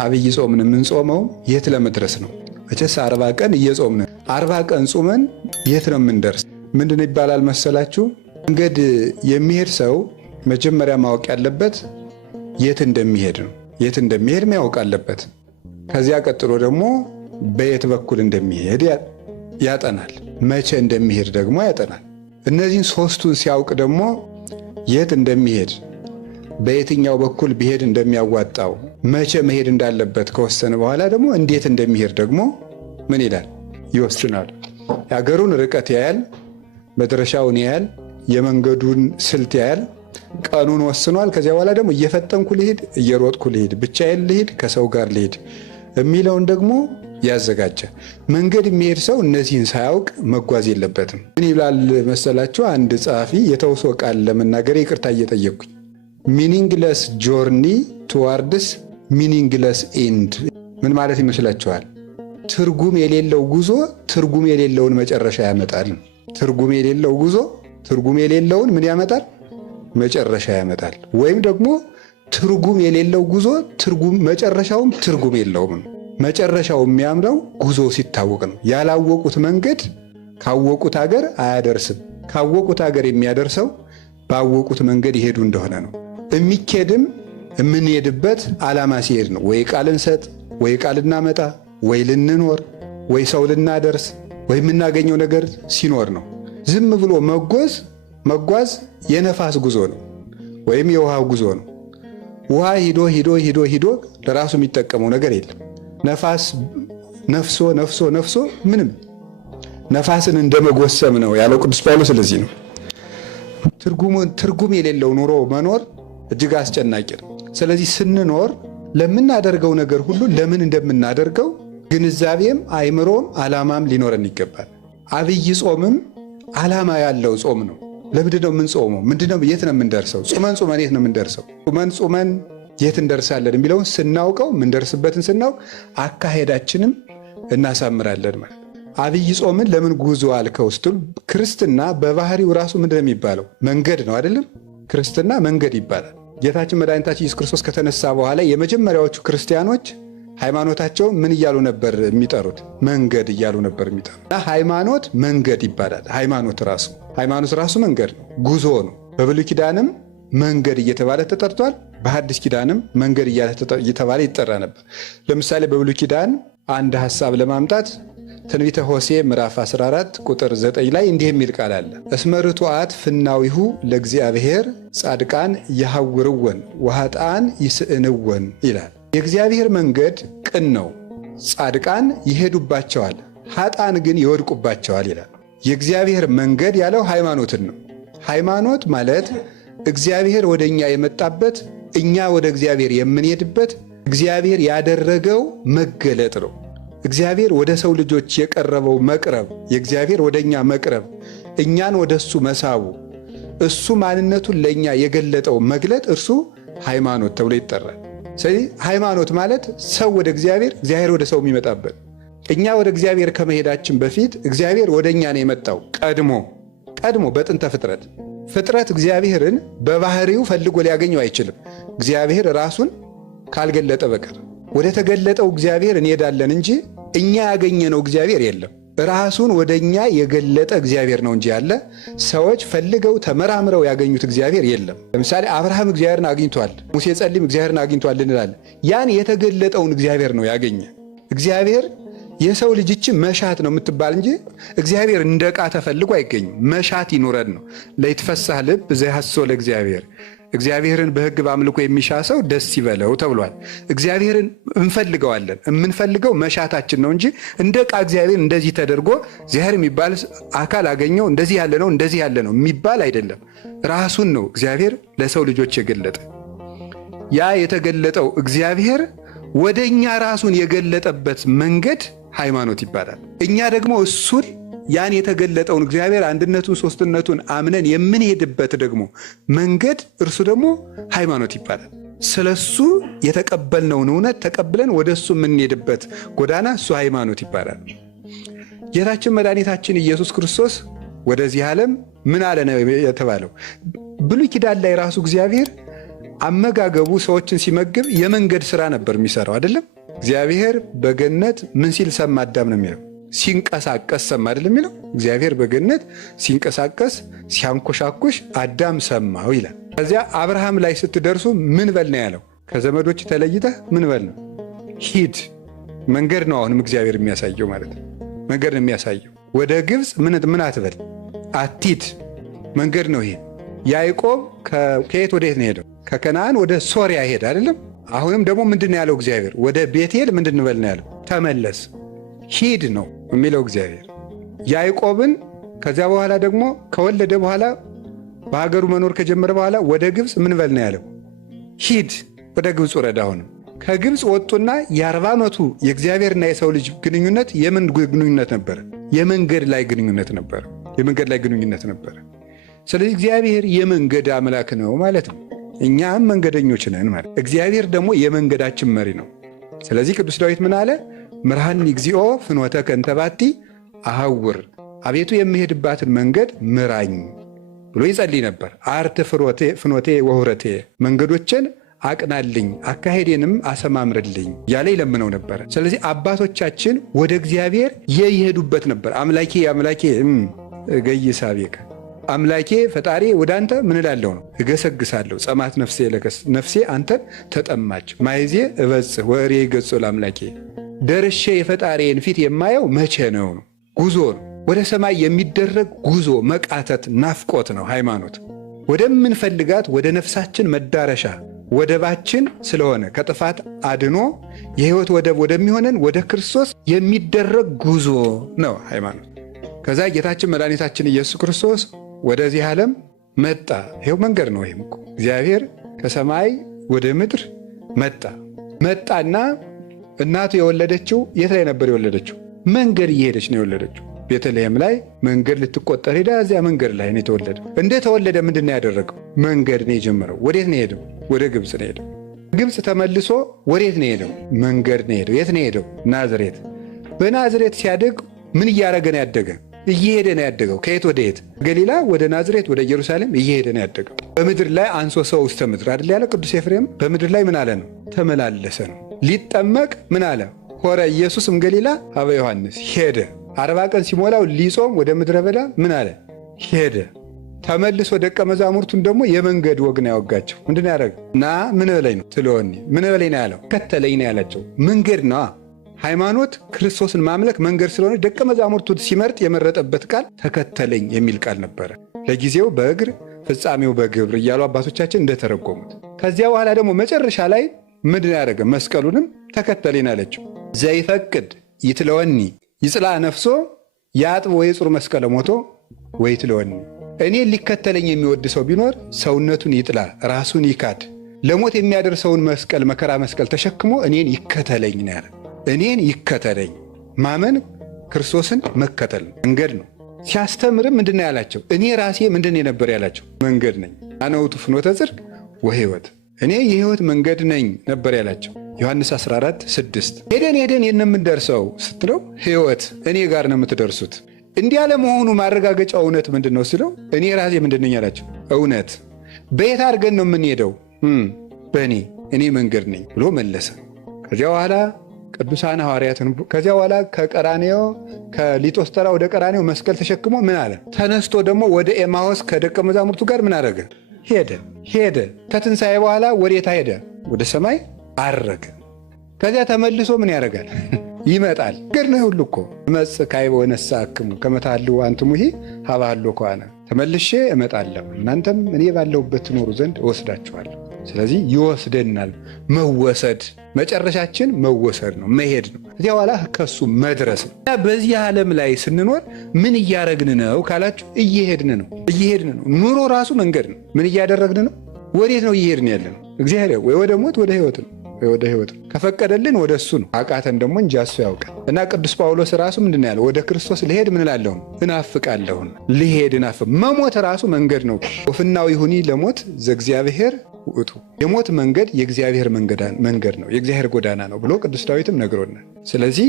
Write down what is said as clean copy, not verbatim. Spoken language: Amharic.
አብይ ጾምን የምንጾመው የት ለመድረስ ነው? መቼስ 40 ቀን እየጾምን 40 ቀን ጾመን የት ነው የምንደርስ? ምንድን ይባላል መሰላችሁ? መንገድ የሚሄድ ሰው መጀመሪያ ማወቅ ያለበት የት እንደሚሄድ ነው። የት እንደሚሄድ ማወቅ አለበት። ከዚያ ቀጥሎ ደግሞ በየት በኩል እንደሚሄድ ያጠናል። መቼ እንደሚሄድ ደግሞ ያጠናል። እነዚህን ሶስቱን ሲያውቅ ደግሞ የት እንደሚሄድ፣ በየትኛው በኩል ቢሄድ እንደሚያዋጣው፣ መቼ መሄድ እንዳለበት ከወሰነ በኋላ ደግሞ እንዴት እንደሚሄድ ደግሞ ምን ይላል? ይወስናል። የሀገሩን ርቀት ያያል፣ መድረሻውን ያያል፣ የመንገዱን ስልት ያያል፣ ቀኑን ወስኗል። ከዚያ በኋላ ደግሞ እየፈጠንኩ ልሄድ፣ እየሮጥኩ ልሄድ፣ ብቻዬን ልሄድ፣ ከሰው ጋር ልሄድ የሚለውን ደግሞ ያዘጋጃል። መንገድ የሚሄድ ሰው እነዚህን ሳያውቅ መጓዝ የለበትም። ምን ይላል መሰላችሁ? አንድ ጸሐፊ የተውሶ ቃል ለመናገር ይቅርታ እየጠየቅኩኝ፣ ሚኒንግለስ ጆርኒ ቱዋርድስ ሚኒንግለስ ኤንድ። ምን ማለት ይመስላችኋል? ትርጉም የሌለው ጉዞ ትርጉም የሌለውን መጨረሻ ያመጣል። ትርጉም የሌለው ጉዞ ትርጉም የሌለውን ምን ያመጣል? መጨረሻ ያመጣል። ወይም ደግሞ ትርጉም የሌለው ጉዞ መጨረሻውም ትርጉም የለውም ነው። መጨረሻው የሚያምረው ጉዞ ሲታወቅ ነው። ያላወቁት መንገድ ካወቁት ሀገር አያደርስም። ካወቁት ሀገር የሚያደርሰው ባወቁት መንገድ ይሄዱ እንደሆነ ነው። የሚኬድም የምንሄድበት ዓላማ ሲሄድ ነው። ወይ ቃል እንሰጥ፣ ወይ ቃል እናመጣ፣ ወይ ልንኖር፣ ወይ ሰው ልናደርስ፣ ወይ የምናገኘው ነገር ሲኖር ነው። ዝም ብሎ መጓዝ የነፋስ ጉዞ ነው፣ ወይም የውሃ ጉዞ ነው። ውሃ ሂዶ ሂዶ ሂዶ ሂዶ ለራሱ የሚጠቀመው ነገር የለም። ነፋስ ነፍሶ ምንም ነፋስን እንደመጎሰም ነው ያለው ቅዱስ ጳውሎስ። ስለዚህ ነው ትርጉም የሌለው ኑሮ መኖር እጅግ አስጨናቂ ነው። ስለዚህ ስንኖር ለምናደርገው ነገር ሁሉ ለምን እንደምናደርገው ግንዛቤም አይምሮም ዓላማም ሊኖረን ይገባል። አብይ ጾምም ዓላማ ያለው ጾም ነው። ለምንድን ነው የምንጾመው? ምንድነው? የት ነው የምንደርሰው? ጾመን የት ነው የምንደርሰው? ጾመን የት እንደርሳለን የሚለውን ስናውቀው፣ የምንደርስበትን ስናውቅ አካሄዳችንም እናሳምራለን ማለት። አብይ ጾምን ለምን ጉዞ አልከው ስትሉ፣ ክርስትና በባህሪው ራሱ ምንድን ነው የሚባለው? መንገድ ነው አይደለም? ክርስትና መንገድ ይባላል። ጌታችን መድኃኒታችን ኢየሱስ ክርስቶስ ከተነሳ በኋላ የመጀመሪያዎቹ ክርስቲያኖች ሃይማኖታቸው ምን እያሉ ነበር የሚጠሩት? መንገድ እያሉ ነበር የሚጠሩት። እና ሃይማኖት መንገድ ይባላል። ሃይማኖት ራሱ መንገድ ነው፣ ጉዞ ነው። በብሉይ ኪዳንም መንገድ እየተባለ ተጠርቷል። በሐዲስ ኪዳንም መንገድ እየተባለ ይጠራ ነበር። ለምሳሌ በብሉይ ኪዳን አንድ ሐሳብ ለማምጣት ትንቢተ ሆሴዕ ምዕራፍ 14 ቁጥር 9 ላይ እንዲህ የሚል ቃል አለ። እስመ ርቱዓት ፍናዊሁ ለእግዚአብሔር ጻድቃን ይሐውርወን ወኃጥአን ይስእንወን ይላል። የእግዚአብሔር መንገድ ቅን ነው፣ ጻድቃን ይሄዱባቸዋል፣ ኃጥአን ግን ይወድቁባቸዋል ይላል። የእግዚአብሔር መንገድ ያለው ሃይማኖትን ነው። ሃይማኖት ማለት እግዚአብሔር ወደ እኛ የመጣበት፣ እኛ ወደ እግዚአብሔር የምንሄድበት፣ እግዚአብሔር ያደረገው መገለጥ ነው። እግዚአብሔር ወደ ሰው ልጆች የቀረበው መቅረብ፣ የእግዚአብሔር ወደ እኛ መቅረብ፣ እኛን ወደ እሱ መሳቡ፣ እሱ ማንነቱን ለእኛ የገለጠው መግለጥ፣ እርሱ ሃይማኖት ተብሎ ይጠራል። ስለዚህ ሃይማኖት ማለት ሰው ወደ እግዚአብሔር፣ እግዚአብሔር ወደ ሰው የሚመጣበት። እኛ ወደ እግዚአብሔር ከመሄዳችን በፊት እግዚአብሔር ወደ እኛ ነው የመጣው። ቀድሞ በጥንተ ፍጥረት እግዚአብሔርን በባህሪው ፈልጎ ሊያገኘው አይችልም፣ እግዚአብሔር ራሱን ካልገለጠ በቀር። ወደ ተገለጠው እግዚአብሔር እንሄዳለን እንጂ እኛ ያገኘነው እግዚአብሔር የለም። ራሱን ወደ እኛ የገለጠ እግዚአብሔር ነው እንጂ ያለ ሰዎች ፈልገው ተመራምረው ያገኙት እግዚአብሔር የለም። ለምሳሌ አብርሃም እግዚአብሔርን አግኝቷል፣ ሙሴ ጸሊም እግዚአብሔርን አግኝቷል እንላለን። ያን የተገለጠውን እግዚአብሔር ነው ያገኘ። እግዚአብሔር የሰው ልጅ መሻት ነው የምትባል እንጂ እግዚአብሔር እንደ ዕቃ ተፈልጎ አይገኝም። መሻት ይኑረን ነው። ለይትፈሳህ ልብ ዘይሐሶ ለእግዚአብሔር፣ እግዚአብሔርን በሕግ በአምልኮ የሚሻ ሰው ደስ ይበለው ተብሏል። እግዚአብሔርን እንፈልገዋለን። የምንፈልገው መሻታችን ነው እንጂ እንደ ዕቃ እግዚአብሔር እንደዚህ ተደርጎ እግዚአብሔር የሚባል አካል አገኘው እንደዚህ ያለ ነው የሚባል አይደለም። ራሱን ነው እግዚአብሔር ለሰው ልጆች የገለጠ። ያ የተገለጠው እግዚአብሔር ወደ እኛ ራሱን የገለጠበት መንገድ ሃይማኖት ይባላል። እኛ ደግሞ እሱን ያን የተገለጠውን እግዚአብሔር አንድነቱን ሦስትነቱን አምነን የምንሄድበት ደግሞ መንገድ እርሱ ደግሞ ሃይማኖት ይባላል። ስለሱ የተቀበልነውን እውነት ተቀብለን ወደ እሱ የምንሄድበት ጎዳና እሱ ሃይማኖት ይባላል። ጌታችን መድኃኒታችን ኢየሱስ ክርስቶስ ወደዚህ ዓለም ምን አለ ነው የተባለው? ብሉይ ኪዳን ላይ ራሱ እግዚአብሔር አመጋገቡ ሰዎችን ሲመግብ የመንገድ ሥራ ነበር የሚሰራው አይደለም። እግዚአብሔር በገነት ምን ሲል ሰማ አዳም ነው የሚለው? ሲንቀሳቀስ ሰማ አይደለም የሚለው? እግዚአብሔር በገነት ሲንቀሳቀስ ሲያንኮሻኩሽ አዳም ሰማው ይላል። ከዚያ አብርሃም ላይ ስትደርሱ ምን በል ነው ያለው? ከዘመዶች ተለይተህ ምን በል ነው? ሂድ። መንገድ ነው አሁንም እግዚአብሔር የሚያሳየው ማለት ነው። መንገድ ነው የሚያሳየው። ወደ ግብፅ ምን አትበል፣ አትሂድ። መንገድ ነው ይሄ። ያዕቆብ ከየት ወደ የት ነው ሄደው? ከከነዓን ወደ ሶርያ ሄደ አይደለም? አሁንም ደግሞ ምንድን ነው ያለው እግዚአብሔር? ወደ ቤቴል ምንድን እንበል ነው ያለው? ተመለስ፣ ሂድ ነው የሚለው እግዚአብሔር ያዕቆብን። ከዚያ በኋላ ደግሞ ከወለደ በኋላ በሀገሩ መኖር ከጀመረ በኋላ ወደ ግብፅ ምን በል ነው ያለው? ሂድ፣ ወደ ግብፅ ውረድ። አሁንም ከግብፅ ወጡና የ40 ዓመቱ የእግዚአብሔርና የሰው ልጅ ግንኙነት የምን ግንኙነት ነበረ? የመንገድ ላይ ግንኙነት ነበረ። የመንገድ ላይ ግንኙነት ነበረ። ስለዚህ እግዚአብሔር የመንገድ አምላክ ነው ማለት ነው። እኛም መንገደኞች ነን ማለት። እግዚአብሔር ደግሞ የመንገዳችን መሪ ነው። ስለዚህ ቅዱስ ዳዊት ምን አለ? ምርሃኒ እግዚኦ ፍኖተከ እንተ ባቲ አሐውር፣ አቤቱ የምሄድባትን መንገድ ምራኝ ብሎ ይጸልይ ነበር። አርት ፍኖቴ ወሁረቴ፣ መንገዶችን አቅናልኝ አካሄዴንም አሰማምርልኝ እያለ ይለምነው ነበር። ስለዚህ አባቶቻችን ወደ እግዚአብሔር የሄዱበት ነበር። አምላኬ አምላኬ ገይሳቤከ፣ አምላኬ ፈጣሪ ወደ አንተ ምን እላለሁ ነው? እገሰግሳለሁ። ጸማት ነፍሴ አንተን ተጠማች። ማይዜ እበጽሕ ወእሬ ገጾ ለአምላኬ፣ ደርሼ የፈጣሪን ፊት የማየው መቼ ነው? ጉዞ ነው። ወደ ሰማይ የሚደረግ ጉዞ፣ መቃተት፣ ናፍቆት ነው ሃይማኖት። ወደምንፈልጋት ወደ ነፍሳችን መዳረሻ ወደባችን ስለሆነ ከጥፋት አድኖ የሕይወት ወደብ ወደሚሆነን ወደ ክርስቶስ የሚደረግ ጉዞ ነው ሃይማኖት። ከዛ ጌታችን መድኃኒታችን ኢየሱስ ክርስቶስ ወደዚህ ዓለም መጣ። ይኸው መንገድ ነው። ይህም እኮ እግዚአብሔር ከሰማይ ወደ ምድር መጣና እናቱ የወለደችው የት ላይ ነበር የወለደችው? መንገድ እየሄደች ነው የወለደችው። ቤተልሔም ላይ መንገድ ልትቆጠር ሄዳ እዚያ መንገድ ላይ ነው የተወለደ። እንደተወለደ ምንድን ነው ያደረገው? መንገድ ነው የጀመረው። ወዴት ነው የሄደው? ወደ ግብፅ ነው የሄደው። ግብፅ ተመልሶ ወዴት ነው የሄደው? መንገድ ነው የሄደው። የት ነው የሄደው? ናዝሬት። በናዝሬት ሲያደግ ምን እያደረገ ነው ያደገ? እየሄደ ነው ያደገው። ከየት ወደ የት? ገሊላ ወደ ናዝሬት ወደ ኢየሩሳሌም እየሄደ ነው ያደገው። በምድር ላይ አንሶ ሰው ውስተ ምድር አይደል ያለ ቅዱስ ኤፍሬም። በምድር ላይ ምን አለ ነው? ተመላለሰ ነው። ሊጠመቅ ምን አለ? ሆረ ኢየሱስም ገሊላ ሀበ ዮሐንስ፣ ሄደ። 40 ቀን ሲሞላው ሊጾም ወደ ምድረ በዳ ምን አለ? ሄደ። ተመልሶ ደቀ መዛሙርቱን ደግሞ የመንገድ ወግ ነው ያወጋቸው። ምንድን ነው ያደረገው? ና ምን በለኝ ነው ትለወኒ፣ ምን በለኝ ነው ያለው? ከተለኝ ነው ያላቸው። መንገድ ነዋ ሃይማኖት። ክርስቶስን ማምለክ መንገድ ስለሆነ ደቀ መዛሙርቱን ሲመርጥ የመረጠበት ቃል ተከተለኝ የሚል ቃል ነበረ። ለጊዜው በእግር ፍጻሜው በግብር እያሉ አባቶቻችን እንደተረጎሙት። ከዚያ በኋላ ደግሞ መጨረሻ ላይ ምንድን ያደረገ? መስቀሉንም ተከተለኝ አለችው። ዘይፈቅድ ይትለወኒ ይጽላ ነፍሶ ያጥብ ወይ ጽሩ መስቀለ ሞቶ ወይ ትለወኒ። እኔ ሊከተለኝ የሚወድ ሰው ቢኖር ሰውነቱን ይጥላ፣ ራሱን ይካድ፣ ለሞት የሚያደርሰውን መስቀል መከራ መስቀል ተሸክሞ እኔን ይከተለኝ ነው ያለ። እኔን ይከተለኝ ማመን ክርስቶስን መከተል መንገድ ነው። ሲያስተምርም ምንድን ነው ያላቸው? እኔ ራሴ ምንድን ነበር ያላቸው? መንገድ ነኝ። አነ ውእቱ ፍኖተ ጽድቅ ወሕይወት፣ እኔ የሕይወት መንገድ ነኝ ነበር ያላቸው። ዮሐንስ 14:6 ሄደን የምንደርሰው ስትለው ሕይወት እኔ ጋር ነው የምትደርሱት። እንዲህ ያለመሆኑ ማረጋገጫ እውነት ምንድን ነው ስለው እኔ ራሴ ምንድን ነኝ ያላቸው? እውነት። በየት አድርገን ነው የምንሄደው? እኔ መንገድ ነኝ ብሎ መለሰ። ከዚያ በኋላ ቅዱሳን ሐዋርያትን ከዚያ በኋላ ከቀራኔዮ ከሊጦስተራ ወደ ቀራኔዮ መስቀል ተሸክሞ ምን አለ? ተነስቶ ደግሞ ወደ ኤማዎስ ከደቀ መዛሙርቱ ጋር ምን አደረገ? ሄደ። ከትንሣኤ በኋላ ወዴታ ሄደ? ወደ ሰማይ አረገ። ከዚያ ተመልሶ ምን ያደርጋል? ይመጣል። ገድነ ሁሉ እኮ መጽእ ካዕበ ወነሣእክሙ ከመ ታህልዉ አንትሙ ሀበ ከዋነ፣ ተመልሼ እመጣለሁ እናንተም እኔ ባለሁበት ትኖሩ ዘንድ እወስዳችኋለሁ። ስለዚህ ይወስደናል። መወሰድ መጨረሻችን መወሰድ ነው፣ መሄድ ነው። ከዚያ በኋላ ከሱ መድረስ ነው። በዚህ ዓለም ላይ ስንኖር ምን እያደረግን ነው ካላችሁ፣ እየሄድን ነው። ኑሮ ራሱ መንገድ ነው። ምን እያደረግን ነው? ወዴት ነው እየሄድን ያለ ነው? እግዚአብሔር ወይ ወደ ሞት ወደ ሕይወት ነው። ከፈቀደልን ወደ እሱ ነው። አቃተን ደግሞ እንጂ እሱ ያውቃል። እና ቅዱስ ጳውሎስ ራሱ ምንድን ያለው? ወደ ክርስቶስ ልሄድ ምን እላለሁ? እናፍቃለሁ። ልሄድ መሞት ራሱ መንገድ ነው። ወፍናው ይሁኒ ለሞት ዘእግዚአብሔር ውእቱ፣ የሞት መንገድ የእግዚአብሔር መንገድ ነው፣ የእግዚአብሔር ጎዳና ነው ብሎ ቅዱስ ዳዊትም ነግሮናል። ስለዚህ